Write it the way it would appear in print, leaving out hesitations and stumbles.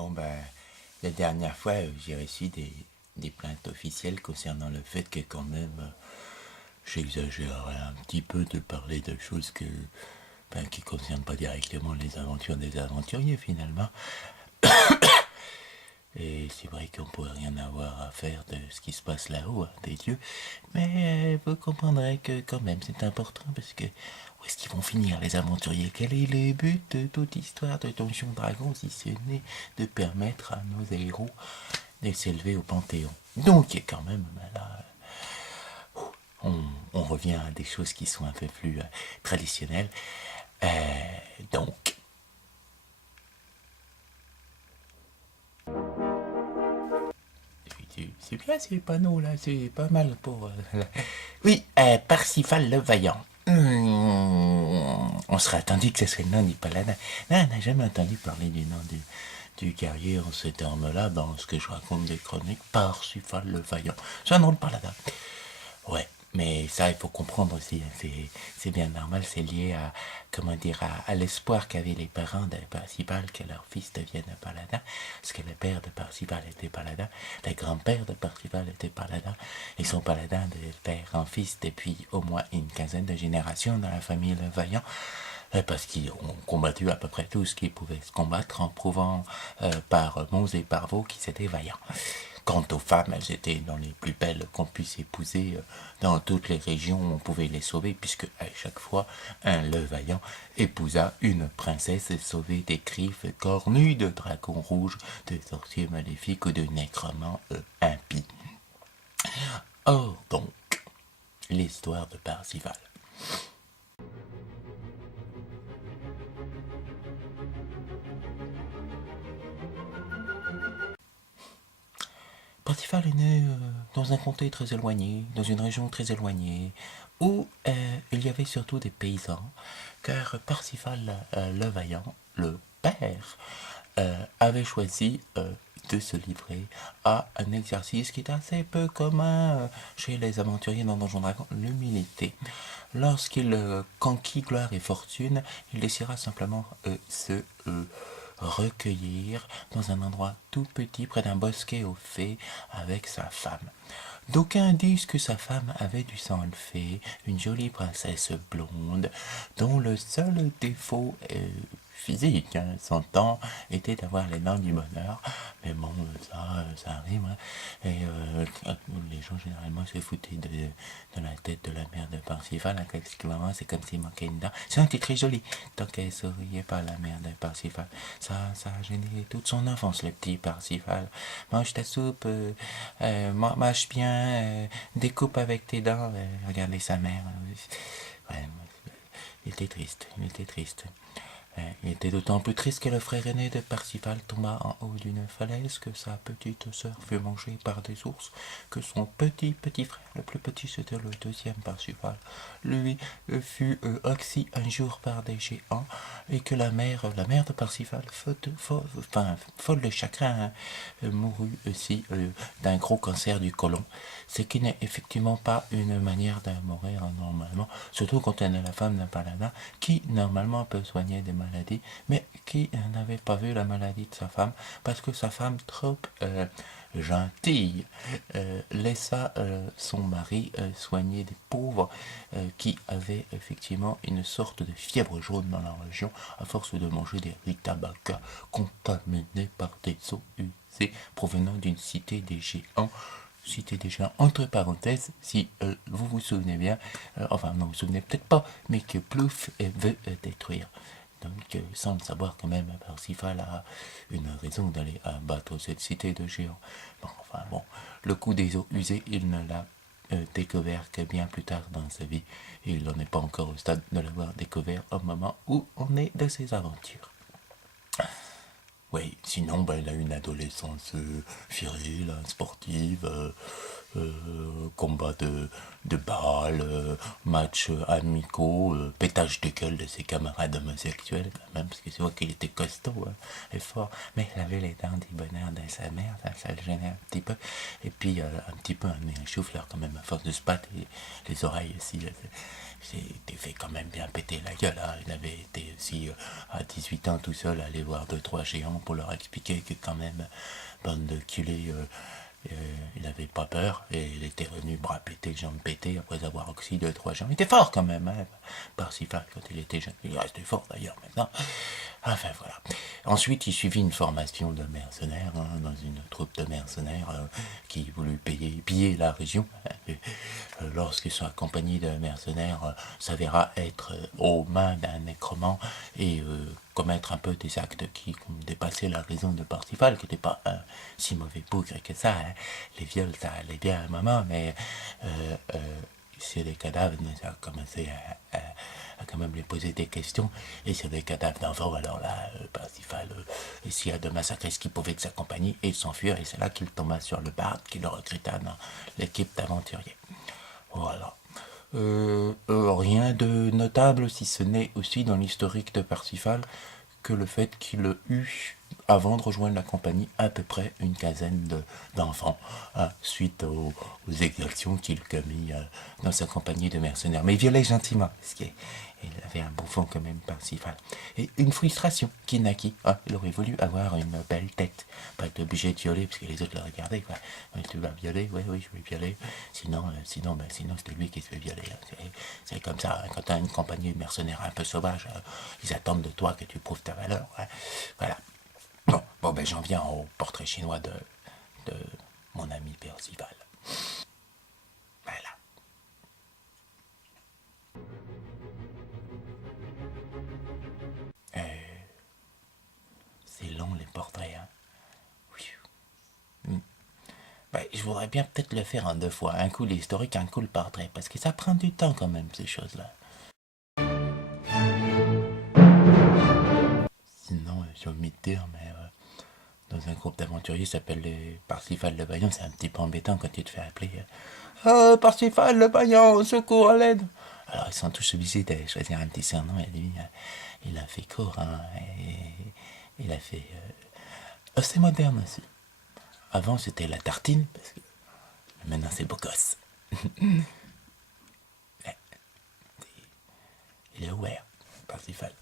Bon, ben, la dernière fois, j'ai reçu des plaintes officielles concernant le fait que quand même, j'exagérerais un petit peu de parler de choses qui ne concernent pas directement les aventures des aventuriers finalement. Et c'est vrai qu'on pourrait rien avoir à faire de ce qui se passe là-haut, hein, des dieux. Mais vous comprendrez que quand même c'est important parce que où est-ce qu'ils vont finir les aventuriers? Quel est le but de toute histoire de Donjon Dragon si ce n'est de permettre à nos héros de s'élever au Panthéon? Donc quand même, là, on revient à des choses qui sont un peu plus traditionnelles. Donc, c'est bien ces panneaux là, c'est pas mal pour... Oui, Parsifal le Vaillant. On serait attendu que ce serait le nom du paladin. Non, on n'a jamais entendu parler du nom du guerrier en ces termes-là dans ce que je raconte des chroniques. Parsifal le Vaillant. C'est un nom de paladin. Ouais, mais ça, il faut comprendre aussi. C'est bien normal, c'est lié à, comment dire, à l'espoir qu'avaient les parents de Parsifal que leur fils devienne paladin. Parce que le père de Parsifal était paladin, le grand-père de Parsifal était paladin. Ils sont paladins de père en fils depuis au moins une quinzaine de générations dans la famille Le Vaillant. Parce qu'ils ont combattu à peu près tout ce qui pouvait se combattre en prouvant par monts et par veaux qu'ils étaient vaillants. Quant aux femmes, elles étaient dans les plus belles qu'on puisse épouser dans toutes les régions où on pouvait les sauver, puisque à chaque fois, un Le Vaillant épousa une princesse sauvée des griffes cornues de dragons rouges, de sorciers maléfiques ou de nécromants impies. Or donc, l'histoire de Parsifal. Parsifal est né dans un comté très éloigné, dans une région très éloignée, où il y avait surtout des paysans, car Parsifal le Vaillant, le père, avait choisi de se livrer à un exercice qui est assez peu commun chez les aventuriers dans Donjon Dragon, l'humilité. Lorsqu'il conquit gloire et fortune, il décida simplement se recueillir dans un endroit tout petit près d'un bosquet aux fées avec sa femme. D'aucuns disent que sa femme avait du sang de fée, une jolie princesse blonde, dont le seul défaut physique, s'entend, était d'avoir les dents du bonheur. Mais bon, ça arrive. Hein. Et les gens généralement se foutaient de la tête de la mère de Parsifal. Hein, exclusivement, c'est comme s'il manquait une dent. C'est très joli. Tant qu'elle souriait pas, la mère de Parsifal. Ça a gêné toute son enfance, le petit Parsifal. Mange ta soupe, mâche bien, découpe avec tes dents. Regardez sa mère. Ouais, il était triste, il était triste. Il était d'autant plus triste que le frère aîné de Parsifal tomba en haut d'une falaise, que sa petite sœur fut mangée par des ours, que son petit frère, le plus petit c'était le deuxième Parsifal, lui fut oxy un jour par des géants, et que la mère de Parsifal, folle de chagrin, mourut aussi d'un gros cancer du côlon, ce qui n'est effectivement pas une manière de mourir normalement, surtout quand on est la femme d'un paladin qui normalement peut soigner des maladies, mais qui n'avait pas vu la maladie de sa femme, parce que sa femme, trop gentille, laissa son mari soigner des pauvres qui avaient effectivement une sorte de fièvre jaune dans la région, à force de manger des ritabaka contaminés par des eaux usées provenant d'une cité des géants. Cité des géants, entre parenthèses, si vous vous souvenez bien, enfin non, vous vous souvenez peut-être pas, mais que Plouf veut détruire. Donc, sans le savoir quand même, Parsifal a une raison d'aller abattre cette cité de géants. Bon, enfin bon, le coup des eaux usées, il ne l'a découvert que bien plus tard dans sa vie. Et il n'en est pas encore au stade de l'avoir découvert au moment où on est de ses aventures. Oui, sinon, il a une adolescence virile, sportive, combat de balles, matchs amicaux, pétage de gueule de ses camarades homosexuels quand même, parce que c'est vrai qu'il était costaud et fort, mais il avait les dents du bonheur de sa mère, ça le gênait un petit peu, et puis un petit peu un chou-fleur quand même, à force de se battre, et les oreilles aussi, s'était fait quand même bien péter la gueule. Hein. Il avait été aussi à 18 ans tout seul aller voir 2-3 géants pour leur expliquer que quand même, bande de culés, il n'avait pas peur et il était revenu bras pétés, jambes pétées après avoir oxy 2-3 géants. Il était fort quand même, hein, Parsifal quand il était jeune. Il restait fort d'ailleurs maintenant. Enfin voilà. Ensuite, il suivit une formation de mercenaires dans une troupe de mercenaires qui voulut piller la région. Lorsque sa compagnie de mercenaires s'avéra être aux mains d'un nécromant et commettre un peu des actes qui dépassaient la raison de Parsifal, qui n'était pas un si mauvais bougre que ça. Hein. Les viols, ça allait bien à un moment, mais sur les cadavres, ça a commencé à quand même les poser des questions. Et sur des cadavres d'enfants, alors là, Parsifal essaya de massacrer ce qu'il pouvait de sa compagnie et s'enfuir. Et c'est là qu'il tomba sur le barde qui le recruta dans l'équipe d'aventuriers. Voilà. Rien de notable si ce n'est aussi dans l'historique de Parsifal que le fait qu'il eut, avant de rejoindre la compagnie, à peu près une quinzaine d'enfants, suite aux exactions qu'il commit dans sa compagnie de mercenaires. Mais il violait gentiment, parce qu'il avait un bon fond quand même, Parsifal. Et une frustration qui naquit. Il aurait voulu avoir une belle tête, pas être obligé de violer, parce que les autres le regardaient, quoi. Tu vas violer? Oui, je vais violer. Sinon c'était lui qui se fait violer. C'est comme ça, quand tu as une compagnie de mercenaires un peu sauvage, ils attendent de toi que tu prouves ta valeur. Voilà. Bon, j'en viens au portrait chinois de mon ami Percival. Voilà. C'est long les portraits, hein. Je voudrais bien peut-être le faire en 2 fois. Un coup l'historique, un coup le portrait. Parce que ça prend du temps quand même, ces choses-là. Sinon, j'ai omis de dire, mais dans un groupe d'aventuriers qui s'appelle les Parsifal le Vaillant, c'est un petit peu embêtant quand tu te fais appeler Parsifal le Vaillant, au secours à l'aide. Alors ils sont tous obligés de choisir un petit surnom et lui, il a fait court, hein, et il a fait assez moderne aussi. Avant c'était la tartine, parce que maintenant c'est beau gosse. Il est ouvert, Parsifal.